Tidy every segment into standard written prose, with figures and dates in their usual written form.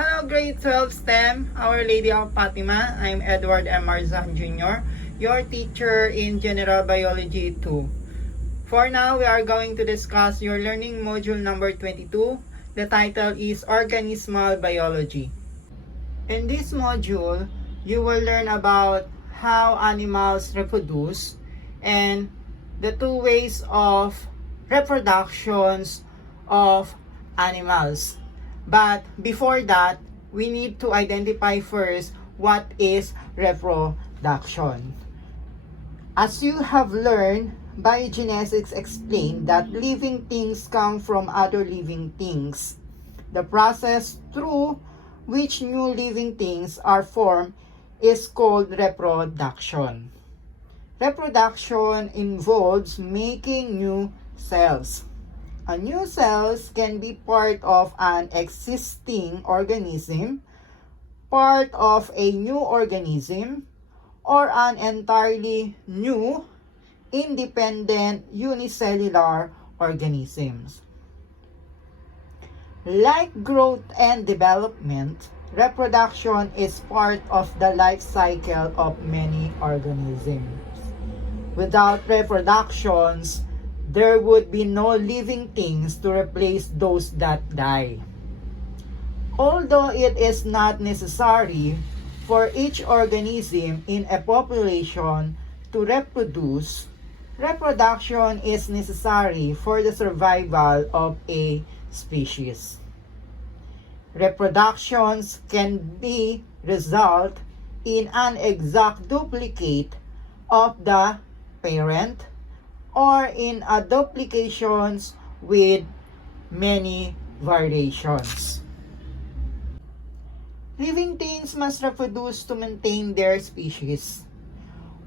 Hello, grade 12 STEM, Our Lady of Fatima. I'm Edward M. Marzan Jr., your teacher in General Biology 2. For now, we are going to discuss your learning module number 22. The title is Organismal Biology. In this module, you will learn about how animals reproduce and the two ways of reproductions of animals. But before that, we need to identify first what is reproduction. As you have learned, biogenetics explained that living things come from other living things. The process through which new living things are formed is called reproduction. Reproduction involves making new cells. A new cells can be part of an existing organism, part of a new organism, or an entirely new, independent unicellular organisms. Like growth and development, reproduction is part of the life cycle of many organisms. Without reproductions, there would be no living things to replace those that die. Although it is not necessary for each organism in a population to reproduce, reproduction is necessary for the survival of a species. Reproductions can be result in an exact duplicate of the parent or in a duplications with many variations. Living things must reproduce to maintain their species.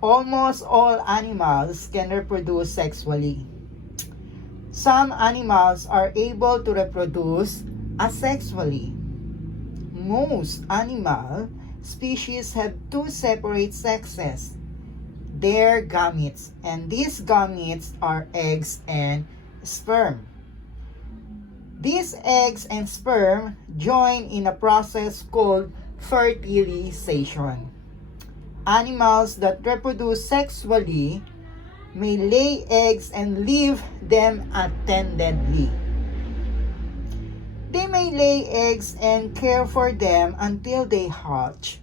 Almost all animals can reproduce sexually. Some animals are able to reproduce asexually. Most animal species have two separate sexes, their gametes, and these gametes are eggs and sperm. These eggs and sperm join in a process called fertilization. Animals that reproduce sexually may lay eggs and leave them attendedly. They may lay eggs and care for them until they hatch,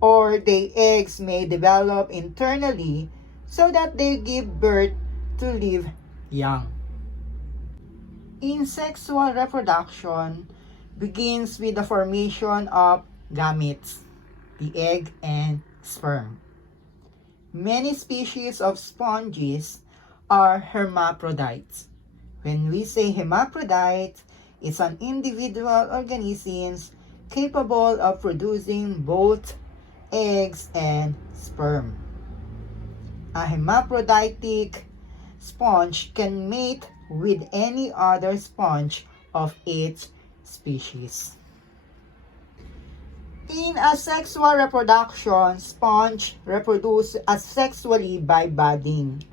or the eggs may develop internally so that they give birth to live young. In sexual reproduction begins with the formation of gametes, the egg and sperm. Many species of sponges are hermaphrodites. When we say hermaphrodite, it's an individual organism capable of producing both eggs and sperm. A hermaphroditic sponge can mate with any other sponge of its species. In asexual reproduction, sponge reproduce asexually by budding,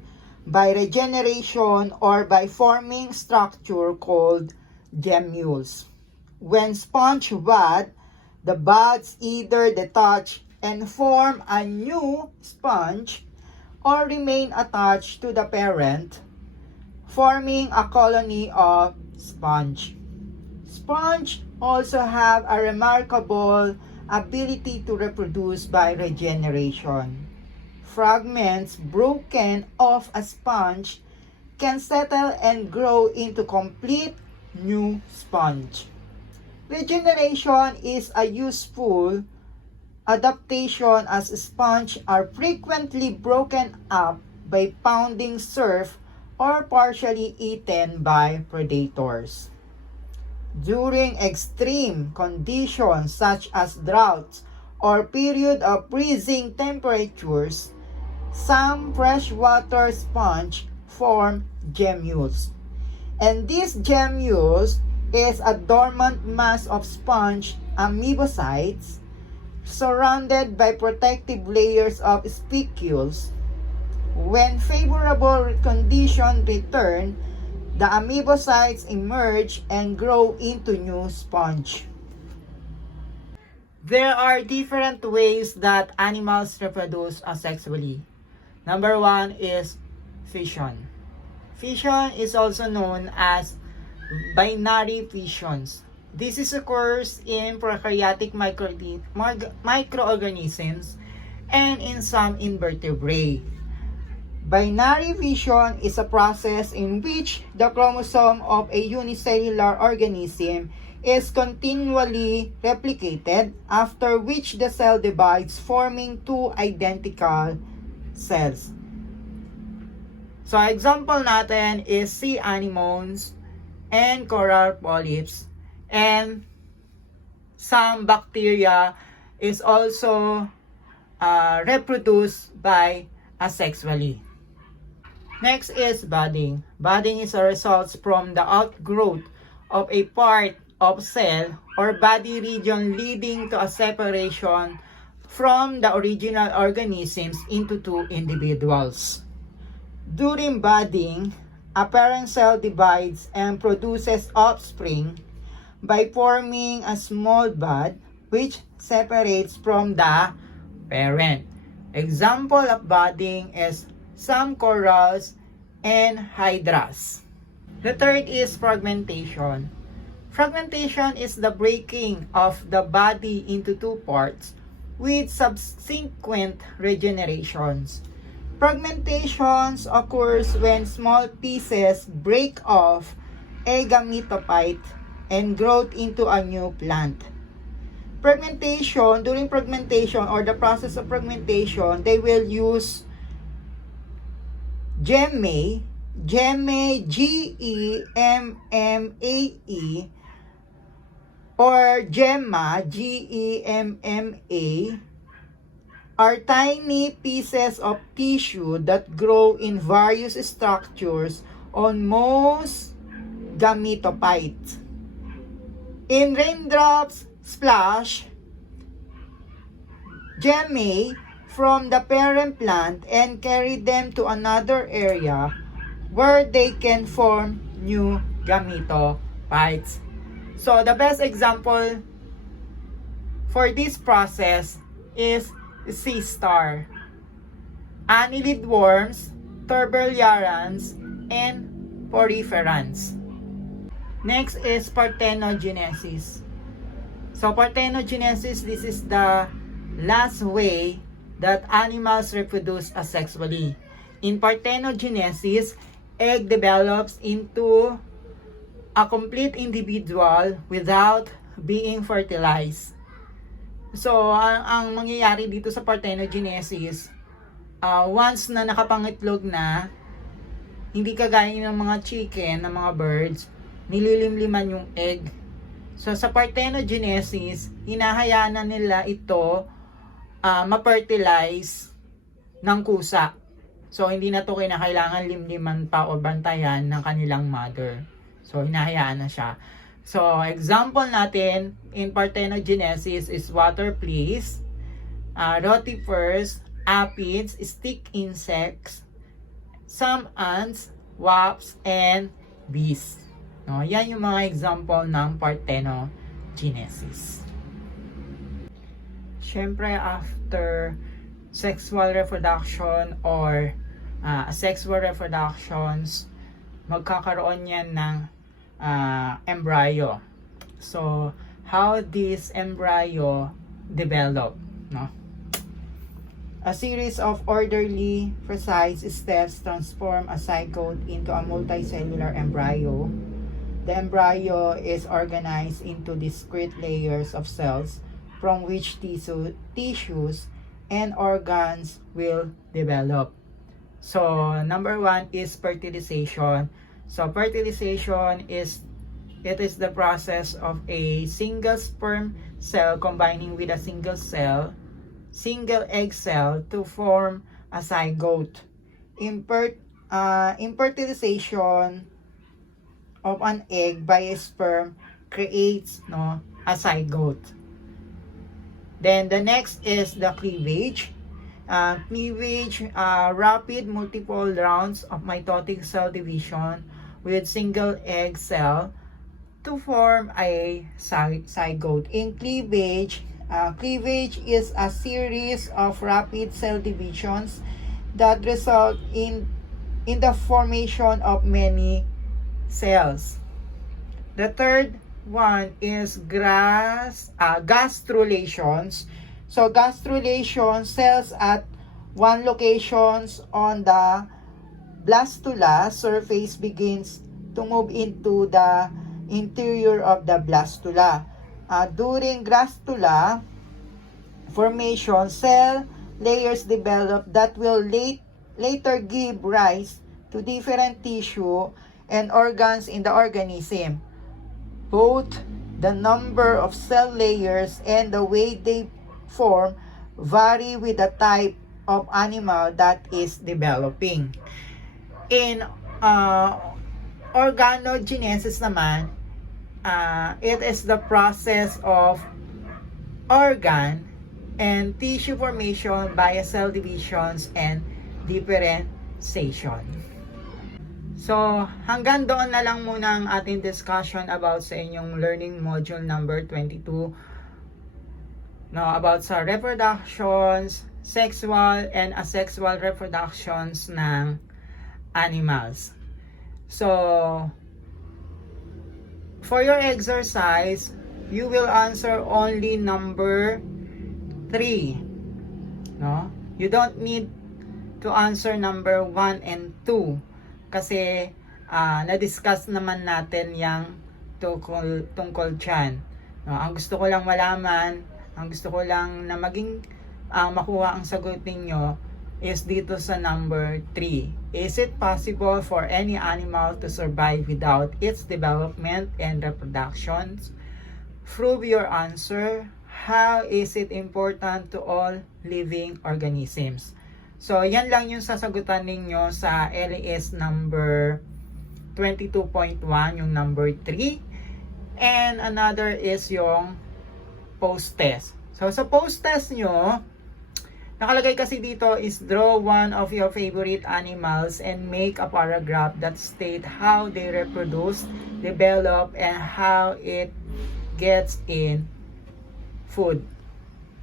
by regeneration, or by forming structure called gemmules. When sponge bud, the buds either detach and form a new sponge or remain attached to the parent, forming a colony of sponge. Sponge also have a remarkable ability to reproduce by regeneration. Fragments broken off a sponge can settle and grow into complete new sponge. Regeneration is a useful adaptation as sponges are frequently broken up by pounding surf or partially eaten by predators. During extreme conditions such as droughts or period of freezing temperatures, some freshwater sponge form gemmules. And these gemmules is a dormant mass of sponge amoebocytes surrounded by protective layers of spicules. When favorable conditions return, the amoebocytes emerge and grow into new sponge. There are different ways that animals reproduce asexually. Number one is fission. Fission is also known as binary fissions. This occurs in prokaryotic microorganisms and in some invertebrates. Binary fission is a process in which the chromosome of a unicellular organism is continually replicated, after which the cell divides, forming two identical cells. So, example natin is sea anemones and coral polyps, and some bacteria is also reproduced by asexually. Next is budding. Budding is a result from the outgrowth of a part of cell or body region, leading to a separation from the original organisms into two individuals. During budding, a parent cell divides and produces offspring by forming a small bud which separates from the parent. Example of budding is some corals and hydras. The third is fragmentation. Fragmentation is the breaking of the body into two parts with subsequent regenerations. Fragmentations occurs when small pieces break off a gametophyte and grow into a new plant. During fragmentation or the process of fragmentation, they will use Gemmmae, Gemmmae, or Gemma, Gemma, are tiny pieces of tissue that grow in various structures on most gametophytes. In raindrops splash Gemmmae from the parent plant and carry them to another area where they can form new gametophytes. So the best example for this process is sea star, annelid worms, turbellaria, and poriferans. Next is parthenogenesis. So parthenogenesis, this is the last way that animals reproduce asexually. In parthenogenesis, egg develops into a complete individual without being fertilized. So, ang mangyayari dito sa parthenogenesis, once na nakapangitlog na, hindi kagaya ng mga chicken, ng mga birds, nililimliman yung egg. So, sa parthenogenesis, hinahayaan na nila ito ma-fertilize ng kusa. So, hindi na to kinakailangan limliman pa o bantayan ng kanilang mother. So, hinahayaan na siya. So, example natin in parthenogenesis is water fleas, rotifers, aphids, stick insects, some ants, wasps, and bees. No, yan yung mga example ng parthenogenesis. Siyempre, after sexual reproduction or asexual reproductions, magkakaroon yan ng embryo. So, how this embryo develop, no? A series of orderly, precise steps transform a zygote into a multicellular embryo. The embryo is organized into discrete layers of cells from which tissues and organs will develop. So, number one is fertilization. So, fertilization is the process of a single sperm cell combining with a single egg cell to form a zygote. In fertilization of an egg by a sperm creates a zygote. Then the next is the cleavage. Rapid multiple rounds of mitotic cell division with single egg cell to form a zygote. In cleavage, Cleavage is a series of rapid cell divisions that result in the formation of many cells. The third one is gastrulations. So gastrulation, cells at one locations on the blastula surface begins to move into the interior of the blastula. During blastula formation, cell layers develop that will later give rise to different tissue and organs in the organism. Both the number of cell layers and the way they form vary with the type of animal that is developing. In organogenesis naman, it is the process of organ and tissue formation via cell divisions and differentiation. So, hanggang doon na lang muna ang ating discussion about sa inyong learning module number 22. No, about sa reproductions, sexual and asexual reproductions ng animals. So, for your exercise, you will answer only number 3. No? You don't need to answer number 1 and 2 kasi na-discuss naman natin yung tungkol dyan. No? Ang gusto ko lang malaman, ang gusto ko lang na maging makuha ang sagot ninyo is dito sa number 3. Is it possible for any animal to survive without its development and reproductions? Prove your answer. How is it important to all living organisms? So, yan lang yung sasagutan ninyo sa LAS number 22.1, yung number 3. And another is yung post-test. So, sa post-test nyo, nakalagay kasi dito is draw one of your favorite animals and make a paragraph that state how they reproduce, develop, and how it gets in food.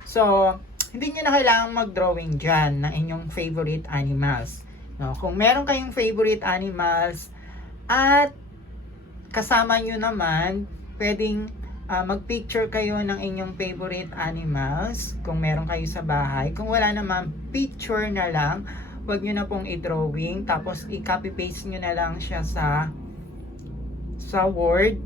So, hindi nyo na kailangang mag-drawing dyan ng inyong favorite animals. No? Kung meron kayong favorite animals at kasama nyo naman, pwedeng mag-picture kayo ng inyong favorite animals kung meron kayo sa bahay. Kung wala naman, picture na lang. Huwag nyo na pong i-drawing. Tapos i-copy-paste nyo na lang siya sa Word.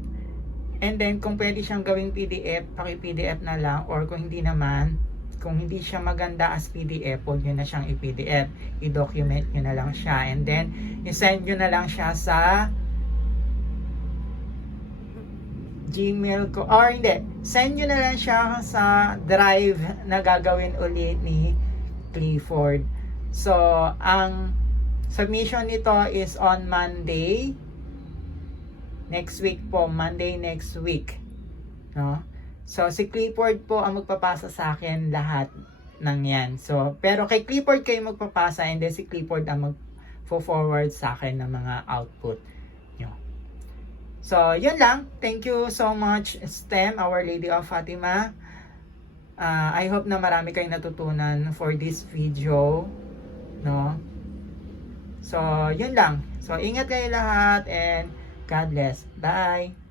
And then kung pwede siyang gawing PDF, paki-PDF na lang. Or kung hindi naman, kung hindi siya maganda as PDF, huwag nyo na siyang i-PDF. I-document nyo na lang siya. And then, i-send nyo na lang siya sa Gmail ko, or hindi, send nyo na lang siya sa drive na gagawin ulit ni Clifford. So, ang submission nito is on Monday next week po, Monday next week, no? So, si Clifford po ang magpapasa sa akin lahat ng yan. So, pero kay Clifford kayo magpapasa and then si Clifford ang mag-forward sa akin ng mga output nyo. So, yun lang. Thank you so much, STEM, Our Lady of Fatima. I hope na marami kayong natutunan for this video. No? So, yun lang. So, ingat kayo lahat and God bless. Bye!